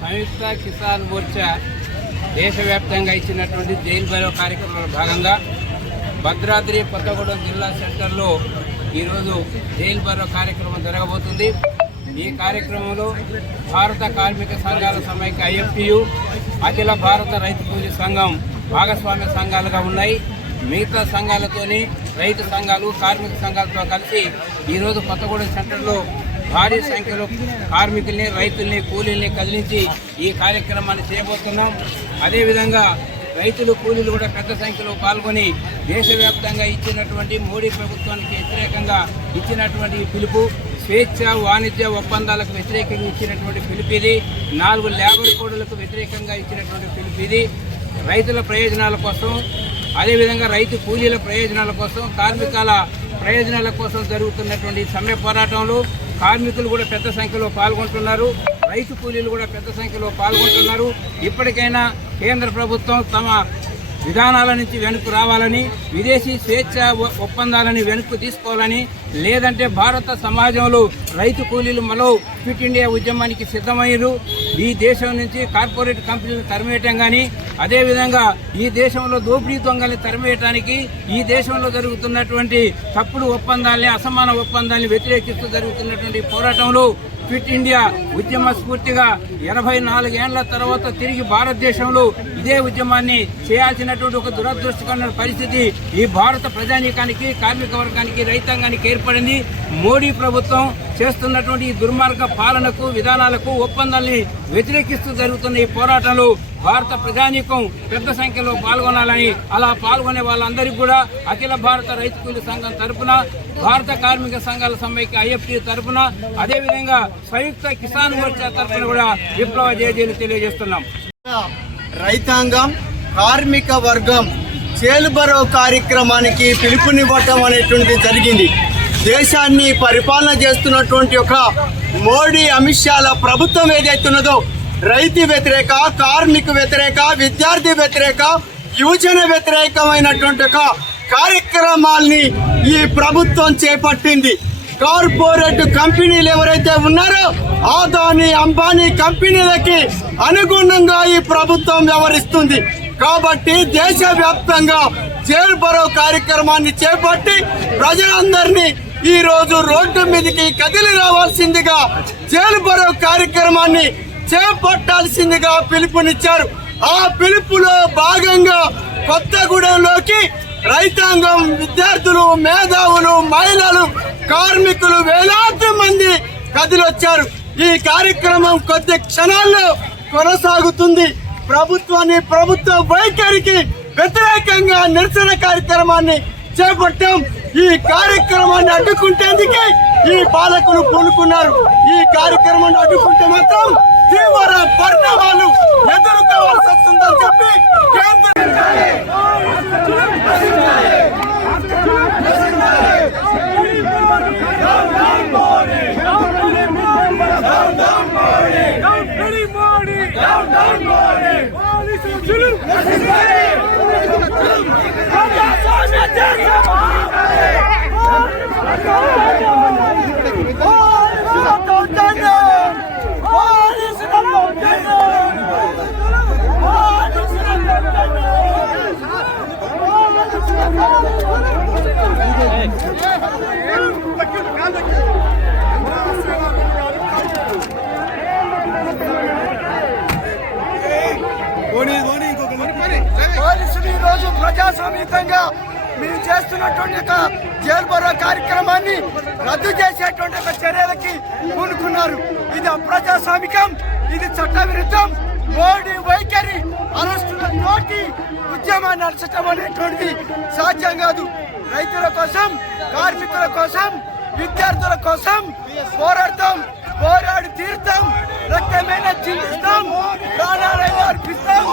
సంయుక్త కిసాన్ మోర్చా దేశవ్యాప్తంగా ఇచ్చినటువంటి జైలు బలో కార్యక్రమంలో భాగంగా భద్రాద్రి కొత్తగూడెం జిల్లా సెంటర్లో ఈరోజు జైలు బలో కార్యక్రమం జరగబోతుంది. ఈ కార్యక్రమంలో భారత కార్మిక సంఘాల సమైక్య ఐఎఫ్టియు, అఖిల భారత రైతు కూలీ సంఘం భాగస్వామ్య సంఘాలుగా ఉన్నాయి. మిగతా సంఘాలతోని రైతు సంఘాలు, కార్మిక సంఘాలతో కలిసి ఈరోజు కొత్తగూడెం సెంటర్లో భారీ సంఖ్యలో కార్మికుల్ని, రైతుల్ని, కూలీల్ని కదిలించి ఈ కార్యక్రమాన్ని చేయబోతున్నాం. అదేవిధంగా రైతులు, కూలీలు కూడా పెద్ద సంఖ్యలో పాల్గొని దేశవ్యాప్తంగా ఇచ్చినటువంటి మోడీ ప్రభుత్వానికి వ్యతిరేకంగా ఇచ్చినటువంటి పిలుపు, స్వేచ్ఛ వాణిజ్య ఒప్పందాలకు వ్యతిరేకంగా ఇచ్చినటువంటి పిలుపు ఇది, 4 లేబర్ కోడ్లకు వ్యతిరేకంగా ఇచ్చినటువంటి పిలుపు ఇది. రైతుల ప్రయోజనాల కోసం, అదేవిధంగా రైతు కూలీల ప్రయోజనాల కోసం, కార్మికుల ప్రయోజనాల కోసం జరుగుతున్నటువంటి సమ్మె పోరాటంలో కార్మికులు కూడా పెద్ద సంఖ్యలో పాల్గొంటున్నారు, రైతు కూలీలు కూడా పెద్ద సంఖ్యలో పాల్గొంటున్నారు. ఇప్పటికైనా కేంద్ర ప్రభుత్వం తమ విధానాల నుంచి వెనక్కు రావాలని, విదేశీ స్వేచ్ఛ ఒప్పందాలని వెనక్కు తీసుకోవాలని, లేదంటే భారత సమాజంలో రైతు కూలీలు మరో క్విట్ ఇండియా ఉద్యమానికి సిద్ధమయ్యారు. ఈ దేశం నుంచి కార్పొరేట్ కంపెనీలను తరిమేయటం కానీ, అదేవిధంగా ఈ దేశంలో దోపిడీ దొంగల్ని తరిమేయటానికి, ఈ దేశంలో జరుగుతున్నటువంటి తప్పుడు ఒప్పందాలని, అసమాన ఒప్పందాలని వ్యతిరేకిస్తూ జరుగుతున్నటువంటి పోరాటంలో క్విట్ ఇండియా ఉద్యమ స్ఫూర్తిగా 84 ఏళ్ల తర్వాత తిరిగి భారతదేశంలో ఇదే ఉద్యమాన్ని చేయాల్సినటువంటి ఒక దురదృష్టకరమైన పరిస్థితి ఈ భారత ప్రజానీకానికి, కార్మిక వర్గానికి, రైతాంగానికి ఏర్పడింది. మోడీ ప్రభుత్వం చేస్తున్నటువంటి ఈ దుర్మార్గ పాలనకు, విధానాలకు, ఒప్పందాల్ని వ్యతిరేకిస్తూ జరుగుతున్న ఈ పోరాటంలో భారత ప్రజానీకం పెద్ద సంఖ్యలో పాల్గొనాలని, అలా పాల్గొనే వాళ్ళందరికీ కూడా అఖిల భారత రైతు కూలీ సంఘం తరఫున, భారత కార్మిక సంఘాల సమైక్య ఐఎఫ్టి తరఫున, అదేవిధంగా సంయుక్త కిసాన్ మోర్చా తరఫున కూడా విప్లవ జయజయలు తెలియజేస్తున్నాం. రైతాంగం, కార్మిక వర్గం జైలు బరో కార్యక్రమానికి పిలుపునివ్వటం అనేటువంటిది జరిగింది. దేశాన్ని పరిపాలన చేస్తున్నటువంటి ఒక మోడీ, అమిత్ షాల ప్రభుత్వం ఏదైతున్నదో రైతు వ్యతిరేక, కార్మిక వ్యతిరేక, విద్యార్థి వ్యతిరేక, యువజన వ్యతిరేకమైనటువంటి ఒక కార్యక్రమాల్ని ఈ ప్రభుత్వం చేపట్టింది. కార్పొరేట్ కంపెనీలు ఎవరైతే ఉన్నారో ఆదాని, అంబానీ కంపెనీలకి అనుగుణంగా ఈ ప్రభుత్వం వ్యవహరిస్తుంది. కాబట్టి దేశవ్యాప్తంగా జైలు బరో కార్యక్రమాన్ని చేపట్టి ప్రజలందరినీ ఈ రోజు రోడ్డు మీదకి కదిలి రావాల్సిందిగా, జైలు బరో కార్యక్రమాన్ని చేపట్టాల్సిందిగా పిలుపునిచ్చారు. ఆ పిలుపులో భాగంగా కొత్తగూడెంలోకి రైతాంగం, విద్యార్థులు, మేధావులు, మహిళలు, కార్మికులు వేలాది మంది కదిలొచ్చారు. ఈ కార్యక్రమం కొద్ది క్షణాల్లో కొనసాగుతుంది. ప్రభుత్వ వైఖరికి వ్యతిరేకంగా నిరసన కార్యక్రమాన్ని చేపట్టాం. ఈ కార్యక్రమాన్ని అడ్డుకుంటేందుకే ఈ పాలకులు పూనుకున్నారు. ఈ కార్యక్రమాన్ని అడ్డుకుంటే మాత్రం తీవ్ర పరిణామాలు ఎదుర్కోవాల్సి వస్తుందని చెప్పి పోలీసులు ఈ రోజు ప్రజాస్వామ్యంగా మీరు చేస్తున్నటువంటి ఒక జైలు బరో కార్యక్రమాన్ని రద్దు చేసేటువంటి ఒక చర్యలకి పూనుకున్నారు. ఇది అప్రజాస్వామికం, ఇది చట్టవిరుద్ధం. మోడీ వైఖరి అరెస్టులతోటి ఉద్యమాన్ని నడచడం అనేటువంటిది సాధ్యం కాదు. రైతుల కోసం, కార్మికుల కోసం, విద్యార్థుల కోసం పోరాడతాం. పోరాడి తీరుతాం, రక్తమైన చిందిస్తాం, ప్రాణాలైనా అర్పిస్తాం.